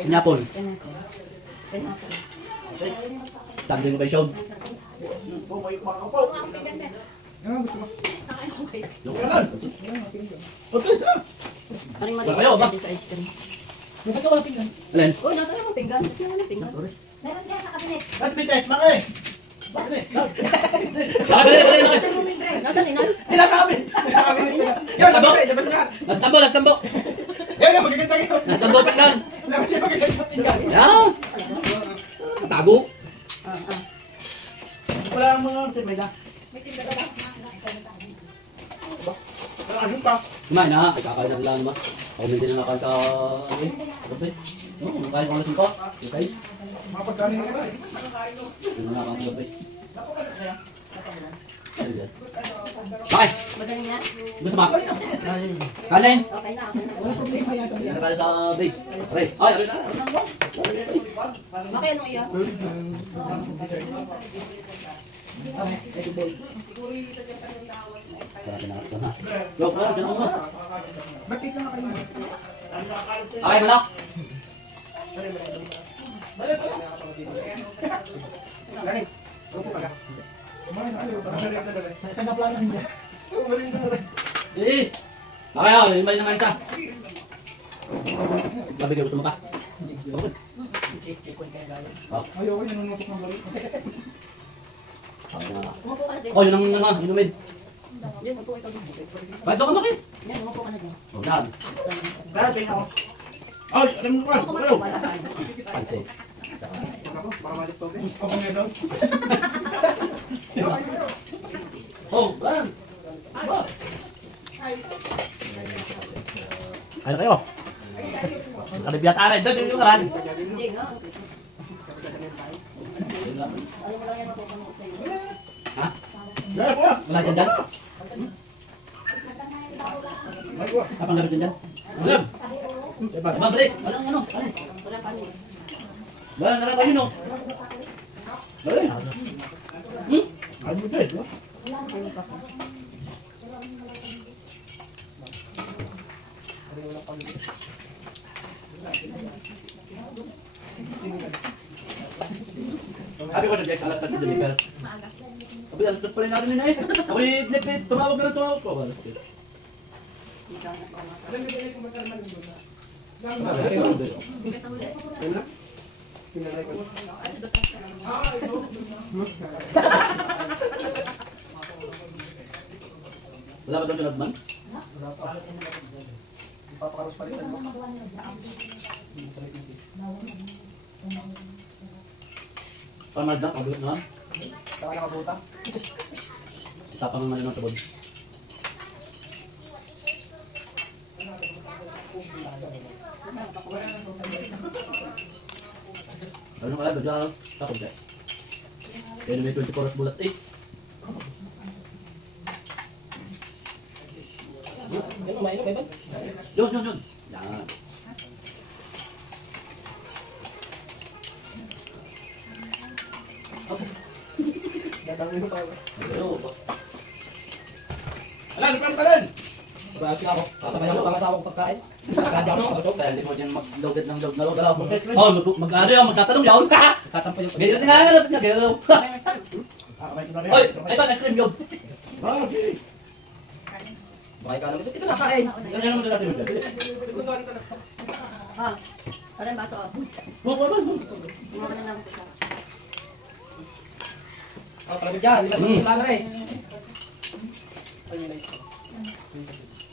Pineapple. Standing ovation. Kayo ba? Alin? Oh, nasa yung pinggan. Meron dyan sa kabinet. Kabinet, mga eh. Kabinet. Nasaan ina? Kabinet. Yan, Nasa tambo. yan, magaganda kayo. Nasa tambo, pinggan. Yan. Tago. Wala ang mga timela. May tinda ka ba? Ano pa? Kumain na. Kakain na lang naman. Ako hindi na nakain ka. Gabi. Kain ko na sumpa. Okay. Mga pagkanin nga ba? Hindi na nakain gabi. Okay. Magaling na? Gusto mo? Kanin. Okay na. Nakain sa base. Rice. Ay, ari na. Bakit anong iya? Go, dyan ako mo. Bakit ka na kayo? Okay, malak. Lagi. Upo ka na. Saan ka plano niya? Eh. Okay, ako. Yung balik na kain sa. Sabi ka, gusto mo ka? Okay. Ayaw ko, nanunutok ng balik. Umupo ka na din. Oh, yun ang inumin. Hindi, umupo ikaw din. Bakit ako makit? Yan, umupo ka na din. Oh, dad. Kaya, tingnan ako. Ay, alam mo ka. Ako Ayaw. Pansi. Para malis to. Ako nga daw. Oh, ban. Ba. Ano kayo? Kalibiyat aray. Dito yung karan. Hindi nga. Ano mo lang yan mapupunod sa'yo? Ha? Dahil po. Wala dyan dyan? Kapang gabi dyan dyan? Wala. Diba, balik. Walang ano. Wala pa rin. Wala, narata yun o. Balik. Ano mo dyan? Ano pa po? Sabi ko sa Jex, alas 3 deliver. Sabi, alas 3 pala namin na eh. Ako yung deliver, tumawag na lang tumawag ko. Wala ba daw sunod man? Papakaros palitan mo. Pamad na, pagod na lang. Saka nakabuta. Tapang naman ng sabon. Ano kaya ba dyan? Takot dyan. Kaya na may 24 hours bulat eh. Ano, may ba? Yun. Yan. Dadangin mo pa. Ayun. Ala, napan ka rin. Bakit ako? Kasabay ako pangasawa ko pagkain. Kadya ako ako. Kaya hindi mo dyan mag-loaded ng load na load. Oh, mag-ano yun, magtatanong yun. Katampa yung Ganyan kasi nga, dapat nga, ganyan. Oy, ay ba, ice cream yun. Ah, okay. Bakit ka naman? Ito nakain. Ganyan naman natin yun. Ah, parang baso ako. Mga ka na naman ko sa... Oh, talaga dyan. Hindi ka naman lang rin.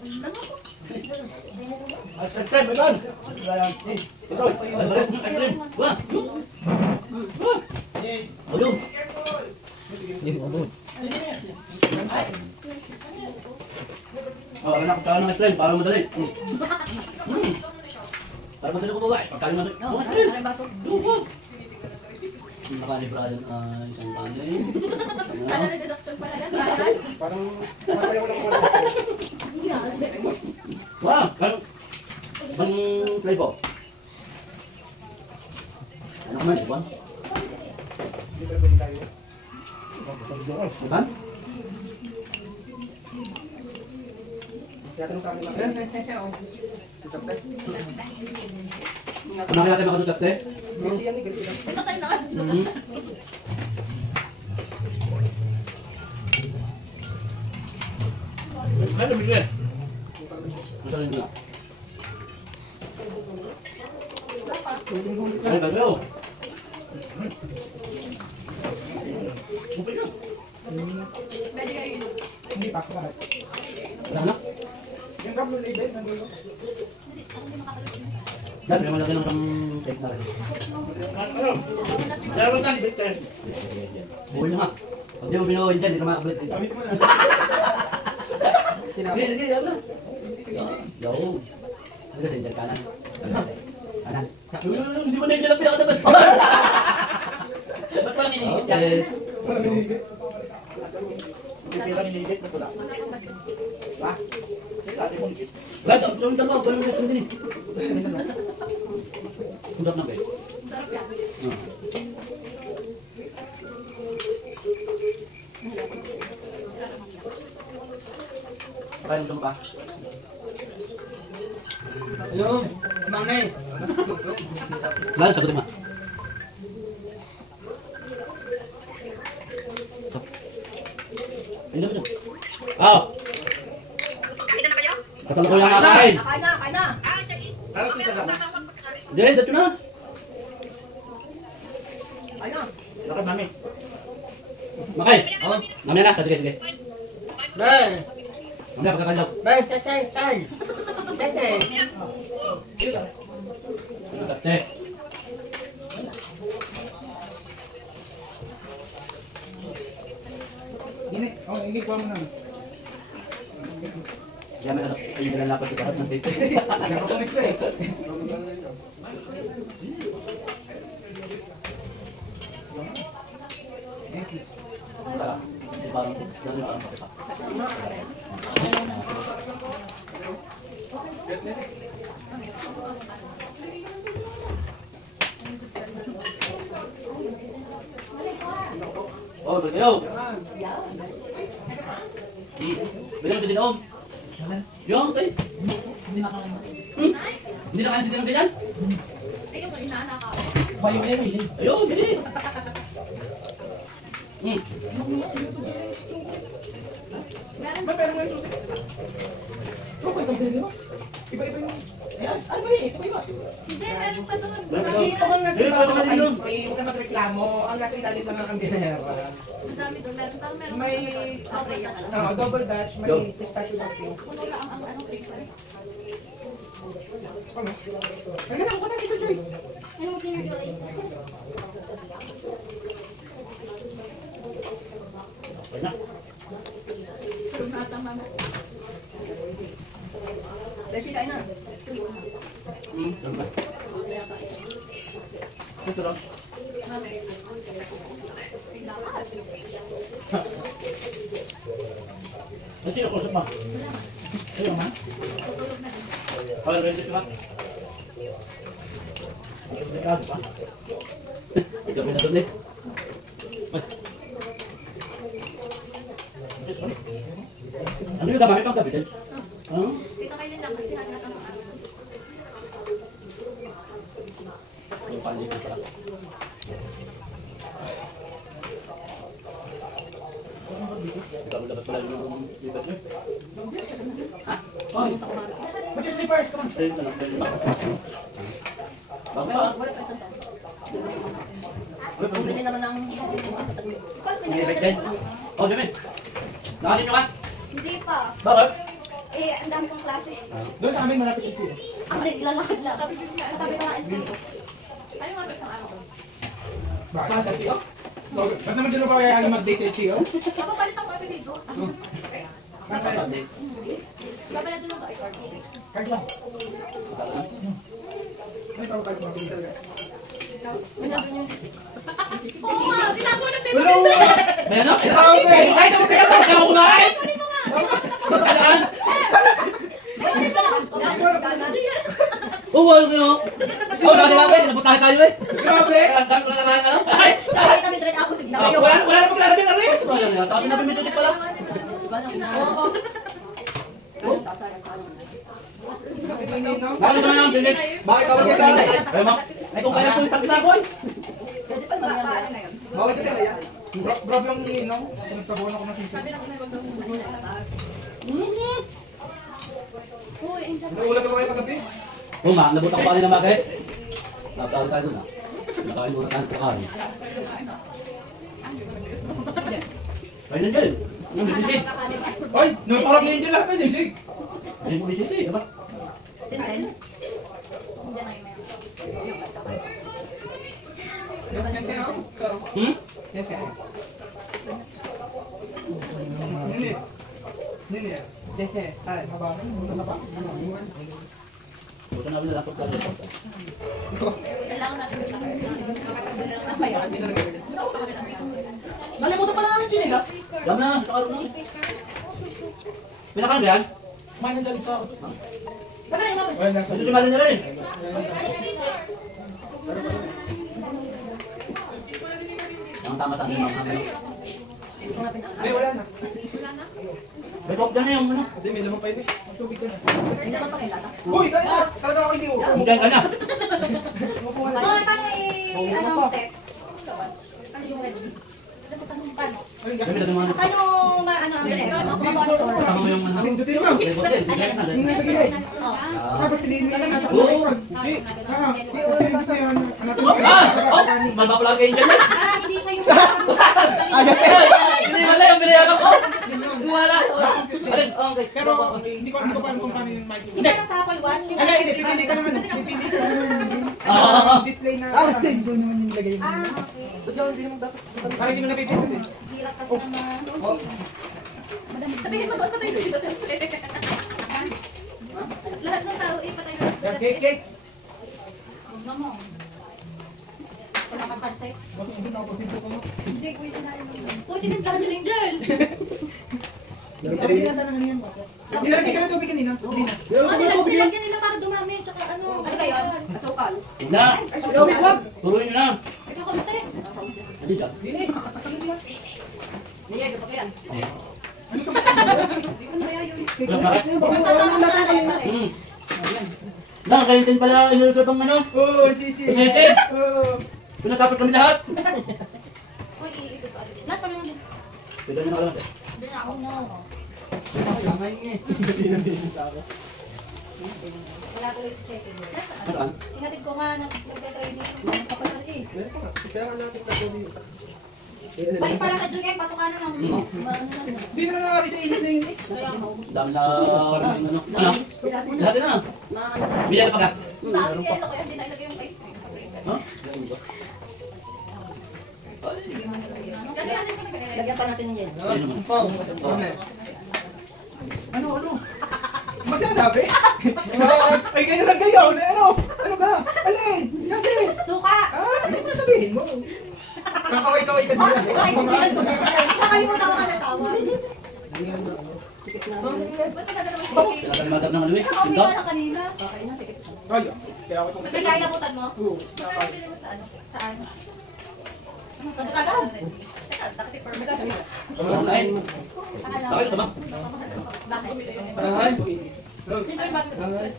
Ano po? Ay, step, beton. Ito. Ice cream. Wah. Ayun. Oh, anak ko ng ice cream para madali. Para madali ko bawa. Pagkain madali. Oo, Ice cream. parang baso. Nakalibra din isang kanin. Ano na deduction pala yan? Bayan? Parang matayo lang wala. Hindi nga. Wah, kan isang flavor. Ano man, Juan? Dito ba tayo? Bukan? Kaya tanong kami lang. Ito, Kumain natin mga Duterte. Ganti yan eh, ganti yan. Patay na. Mhm. Ano bigyan? Masarap din. Ay, bago. Pwede kayo yun. Hindi pa, bakit? Wala na. Yung kablo na iba, nandun. Hindi, ako hindi makakalit. Dahil may malaki ng isang tape na rin. Ano? Meron na, Victor. Buhay na nga. Pag di mo binuhin dyan, hindi ka makakabalit dito. Gamitin mo na. Sige, sige, yan na. Yo. Ano kasi, dyan kanan. Kanan. Hindi mo na yung dyan ang pinakatabas. Ba't walang hinihigit yan? Walang hinihigit. Hindi lang hinihigit na tula. Ha? Dati mong higit. Guys, ang dalawa, walang hinihigit din eh. Kudap na ba eh? Sarap yan. Kaya mo pa. Hello, mangay. Lahat, sagutin mo. Ayun na. Ah! Kasama ko yung kakain. Kain na, kain na. Harap yung kasama. Hindi, dito na. Kain na. Lakad mami. Makay. Mamaya na, sige, sige. Bye. Mamaya pagkakain daw. Bye, teteng, tan. Teteng. Duterte. Ini, oh, ini kuha mo na. Diyan may anak, ayun na lapat sa harap ng dito. Nakakonect na eh. Parang, dami parang pakita. Oh, bagayo. Bagayo mo din om. Yung kay. Hindi na kaya din ganyan. Ayun, may inaanak ako. Bayo eh, may Ayun, bili. Meron Ba, pero may susi. Bro, may kampi rin mo. Iba-iba yung... Ayan, ano ba eh? Ito ba iba? Hindi, meron pa doon. Ito ang nasa Sige, pasok ka dito. Huwag ka magreklamo. Ang nasa ilalim lang ng kambinera. Ang dami doon. Meron pa, meron pa. May... Okay, yan. Double Dutch, may Yo. pistachio barbecue. Puno lang ang ano, freezer. Kaya na, buka na dito, Joy. Ano mo pinag-joy? Sumatang mama. Beshi, kain na. Ito lang. Ang sino kusap mo? Ayun, ma. Tutulog na din. Kawal rin dito ba? Delikado pa. Gabi na doon eh. Ay. Ano yung damami pang gabi din? Ano? Dito kayo lang kasi hangat ang ano. Yung palikan pala. Ikaw dapat pala yung libat nyo. Ha? Oh, Sa kumaro. Put your slippers, come on. ayun na lang. Ayun na lang. Bago pa. Wala pa isang taon. Uy, pwede Bumili mo. naman ng... Ikaw, May pinag-order event din. ko lang. Oh, Jimmy. Nakanin nyo ka? Hindi pa. Bakit? Eh, ang dami kong klase. Doon sa amin, malapit yung tiro. Ang lalakad lang. Sabi ko siya, Katabi ko lang. Ayaw nga sa isang araw. Bakit sa tiro? Ba't naman sila pa kaya mag-date yung tiro? Papapalit ako kami dito. Hindi. Papalit din ako sa iCard. Card lang. May tawag kayo mga talaga. Manyagan yung sisig. Oo nga, tinago na din. Hello! May ano? Okay! Ay, naman kayo! Kaya ko na eh! Tagaan! Oh, wala kayo! Oh, nakalimutan! Napuntahan tayo eh! Grabe! Dami ko na naman ano? Ay! Sabi namin direct ako signal. Wala na maglalagay na rin! Wala na. Tapos na pimitot pala. Oo. Bakit na yan, Dennis? Bakit tawag ka sa akin? Ay, ma. Ay, kung kaya po yung saksa, boy. Pwede pa ano na yun. Bawal kasi kaya. Bro lang ni no? Nagtrabaho ako ng sisi. Sabi lang ko na wag daw muna. Uy, Nauulat ako kayo kagabi. Oo nga, nabot ako pa rin na bakit? Nakatawag tayo doon, ha? Nakakain muna tayo ng karin. Ay, nandiyan. Yung bisisig. Ay, naparap na yun lahat ng sisig. Ay, yung bisisig, diba? Sinten? Diyan na yun. Hmm? Nini. Dehe. Ay, haba. Buta na lang ako talaga. Kailangan natin Nalimutan pa na namin chinelas. Yam na, nakaroon na. Pinakain ba yan? Manan dyan sa... Nasaan yung mami? Wala, nasa... Ito si Marin na rin. Ang tama sa akin, mga kamay. Ay, wala na. May talk dyan na yung ano. Hindi, may lamang pa yun eh. Tubig ko na. Hindi naman pakilala. Uy, kaya na! Talaga ako hindi upo. Diyan ka na. Oh, paano ano steps? Ano yung ready? Paano? Kami lang naman. Paano ano ang ganito? Kasama mo yung ano. Pindutin mo. May bote, hindi ka na. Yung nasa gilid. Oh. Tapos piliin mo yung anak mo. Oo. Hindi. Hindi, piliin mo siya. Anak mo. Ah! Oh! Malbapula kayo dyan yan. Ah, hindi siya yung Hindi mali yung binayaran ko. Wala. Alin? Okay. Pero hindi ko paano kung paano yung mic. Hindi ka sa Apple Watch. Yung Ano, hindi. Pipili ka naman. Pipili ka naman. Display na. Doon naman yung lagay mo. Parang hindi mo napipili. hirap kasi naman. Sabihin mo doon patay dito. Lahat ng tao ipatay na. Cake, cake. Mama. Wala kang pansin. Uy, tinimplahan nyo na yung gel. Nilagay ka na tubig kanina. Hindi na. Nilagyan nila para dumami. Tsaka ano. Ano ba yun? Asukal. Huwag na. Turuin nyo na. Ikaw kamite. Hindi dyan. Niya, ito pa yan. Masasama na tayo. Hmm. Na, kalintin pala inulusot ang ano. Oo, sisi. Sisi. Pinatapos kami lahat. Uy, iikot pa. Lahat kami naman. Pwede nyo na kalang. Hindi na ako no. Wala ko ulit checking. Saan? Hinatid ko nga nag-training. Kapatid eh. Balik pala sa June, pasok ka na lang. Hindi naman nakakari sa init na yun eh. Dami na ano. Ano? Lahat na. Bigyan ka pa ka. Dami yelo kaya hindi nailagay yung ice cream. Ha? Ganyan natin ko na ganyan. Lagyan pa natin yan. Ayun naman. Ano? Magsasabi? Ay, kayo na kayo. Ano? Ano ba? Alin? Sabi. Suka! Ano na sabihin mo? Kakaway-kaway ka dyan. Nakalimutan ko ka natawa. Talagang naman luwi. Kakaumi Ito. ka na kanina. Okay na, sige. Ay, kaya ako itong... May kaya nabutan mo? Oo. Pili mo saan? Saan? Sa Bulacan? Teka, taktiper mo. Kain. Bakit ito ba? Bakit? Ay, Hindi ko yung bakit. Bakit?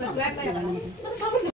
Mag-grab kayo.